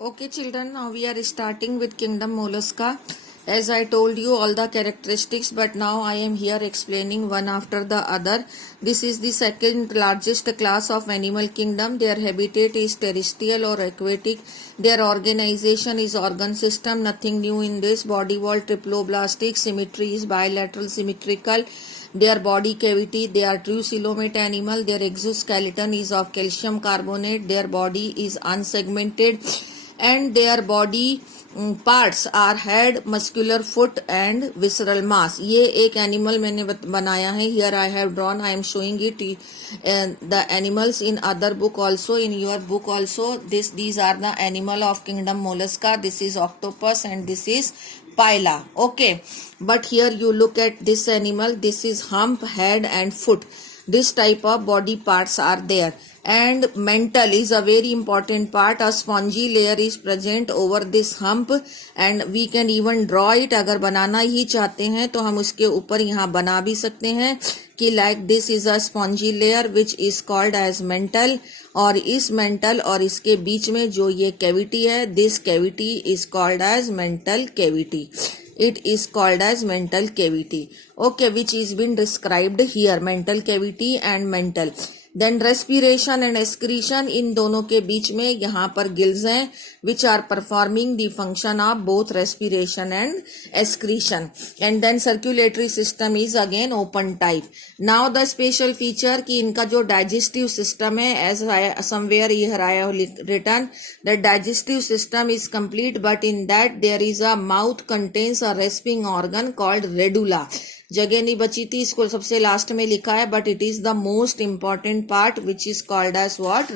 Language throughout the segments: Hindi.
Okay, children, now we are starting with Kingdom Mollusca. As I told you all the characteristics, but now I am here explaining one after the other. This is the second largest class of animal kingdom. Their habitat is terrestrial or aquatic. Their organization is organ system. Nothing new in this. Body wall triploblastic. Symmetry is bilateral symmetrical. Their body cavity, they are true coelomate animal. Their exoskeleton is of calcium carbonate. Their body is unsegmented and their body parts are head, muscular foot and visceral mass. ये एक एनिमल मैंने बनाया है. Here I have drawn. I am showing it the animals in other book also, in your book also. These are the animal of kingdom mollusca. This is octopus and this is Pila. Okay, but here you look at this animal. This is hump, head and foot. This type of body parts are there. And mantle is a very important part. A spongy layer is present over this hump and we can even draw it. अगर बनाना ही चाहते हैं तो हम उसके ऊपर यहाँ बना भी सकते हैं कि like this is a spongy layer which is called as mantle. और इस mantle और इसके बीच में जो ये cavity है, this cavity is called as mantle cavity. It is called as mantle cavity. Okay, which is been described here, mantle cavity and mantle. Then respiration and excretion, इन दोनों के बीच में यहाँ पर gills हैं which are performing the function of both respiration and excretion. And then circulatory system is again open type. Now the special feature कि इनका जो digestive system है, as I somewhere here I have written, the digestive system is complete, but in that there is a mouth contains a respiring organ called radula. जगह नहीं बची थी, इसको सबसे लास्ट में लिखा है, but it is the most important part which is called as what,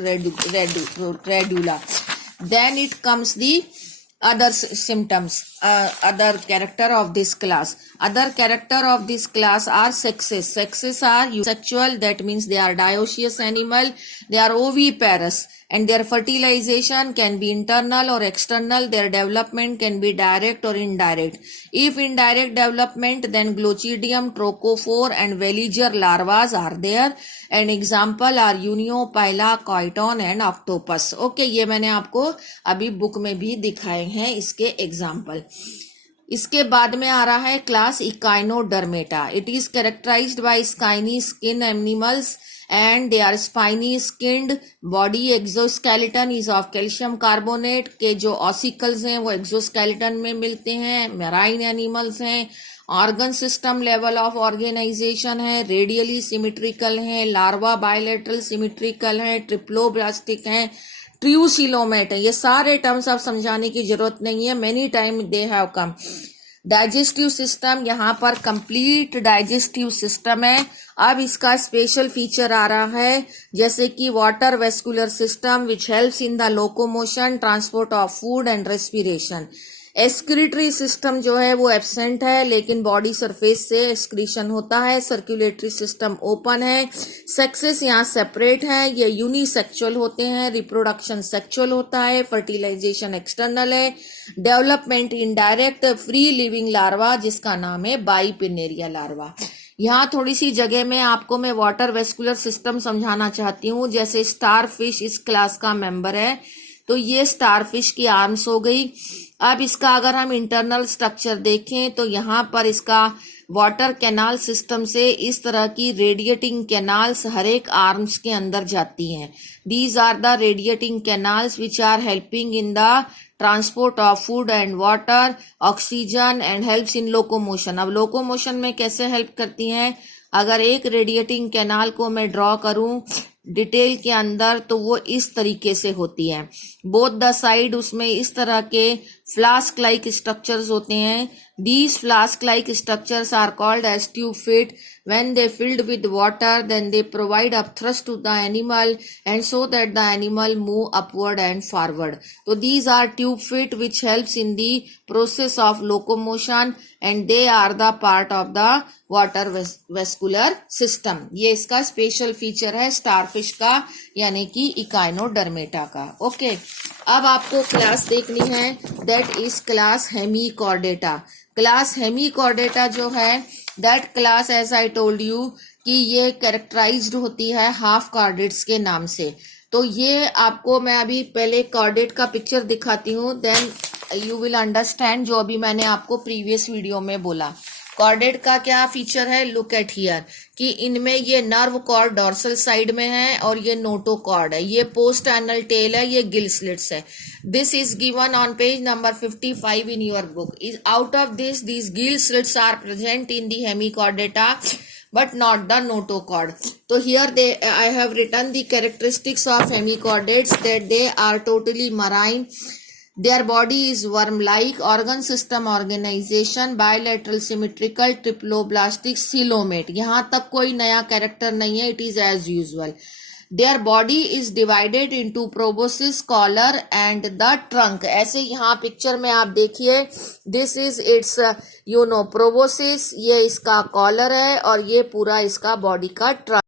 radula. Then it comes the other symptoms, other character of this class. Other character of this class are sexes. Sexes are sexual, that means they are dioecious animal. They are oviparous and their fertilization can be internal or external. Their development can be direct or indirect. If indirect development, then Glochidium, Trochophore and Veliger larvas are there. And example are Unio, Pila, Coiton and Octopus. Okay, ये मैंने आपको अभी बुक में भी दिखाए हैं इसके एग्जाम्पल. इसके बाद में आ रहा है class Echinodermata. It is characterized by spiny skin animals and they are spiny skinned. body exoskeleton is of calcium carbonate. के जो ossicles हैं वो exoskeleton में मिलते हैं. marine animals हैं. organ system level of organization है. radially symmetrical है. larva bilateral symmetrical है. triploblastic है. ट्रू coelomate है. ये सारे टर्म्स आप समझाने की जरूरत नहीं है. many time they have come. Digestive system, यहाँ पर कंप्लीट डाइजेस्टिव सिस्टम है. अब इसका स्पेशल फीचर आ रहा है जैसे कि water vascular system which helps in the locomotion, transport of food and respiration. Excretory system जो है वो एब्सेंट है लेकिन बॉडी सरफेस से एक्सक्रीशन होता है. सर्कुलेटरी सिस्टम ओपन है. सेक्सेस यहाँ सेपरेट हैं. ये यूनिसेक्सुअल होते हैं. रिप्रोडक्शन सेक्सुअल होता है. फर्टिलाइजेशन एक्सटर्नल है. Development indirect. Free living larva जिसका नाम है बाइपिनेरिया लार्वा. यहाँ थोड़ी सी जगह में आपको मैं वाटर वेस्कुलर सिस्टम समझाना चाहती हूँ. जैसे स्टार फिश इस क्लास का मेंबर है तो ये स्टार फिश की आर्म्स हो गई. अब इसका अगर हम इंटरनल स्ट्रक्चर देखें तो यहाँ पर इसका वाटर कैनाल सिस्टम से इस तरह की रेडिएटिंग कैनाल्स हर एक आर्म्स के अंदर जाती हैं. These are the radiating canals which are helping in the transport of food and water, oxygen and helps in locomotion. अब लोकोमोशन में कैसे हेल्प करती हैं? अगर एक रेडिएटिंग कैनाल को मैं ड्रॉ करूं डिटेल के अंदर तो वो इस तरीके से होती है. बोथ द साइड उसमें इस तरह के फ्लास्क लाइक स्ट्रक्चर्स होते हैं. These flask-like structures are called as tube feet. When they filled with water, then they provide a thrust to the animal and so that the animal move upward and forward. So these are tube feet which helps in the process of locomotion and they are the part of the water vascular system. ये इसका स्पेशल फीचर है स्टारफिश का यानी कि इकाइनोडर्मेटा का. ओके, अब आपको क्लास देखनी है that is class hemichordata. Class hemichordata जो है that class as I told you कि ये कैरेक्टराइज्ड होती है हाफ कॉर्डेट्स के नाम से. तो ये आपको मैं अभी पहले कॉर्डेट का पिक्चर दिखाती हूँ, देन यू विल अंडरस्टैंड जो अभी मैंने आपको प्रीवियस वीडियो में बोला। कॉर्डेट का क्या फीचर है, लुक एट हियर, कि इनमें ये नर्व कॉर्ड डॉर्सल साइड में है और ये नोटोकॉर्ड है, ये पोस्ट एनल टेल है, ये गिल स्लिट्स है। This is given on page number 55 in your book. Out of this these gill slits are present in the hemichordata but not the notochord. So here I have written the characteristics of hemichordates, that they are totally marine. Their body is worm-like, organ system organization, bilateral symmetrical, triploblastic, coelomate. यहाँ तक कोई नया कैरेक्टर नहीं है, it is as usual. Their body is divided into proboscis, collar and the trunk. ऐसे यहाँ पिक्चर में आप देखिए, this is its proboscis, ये इसका कॉलर है और ये पूरा इसका बॉडी का ट्रंक।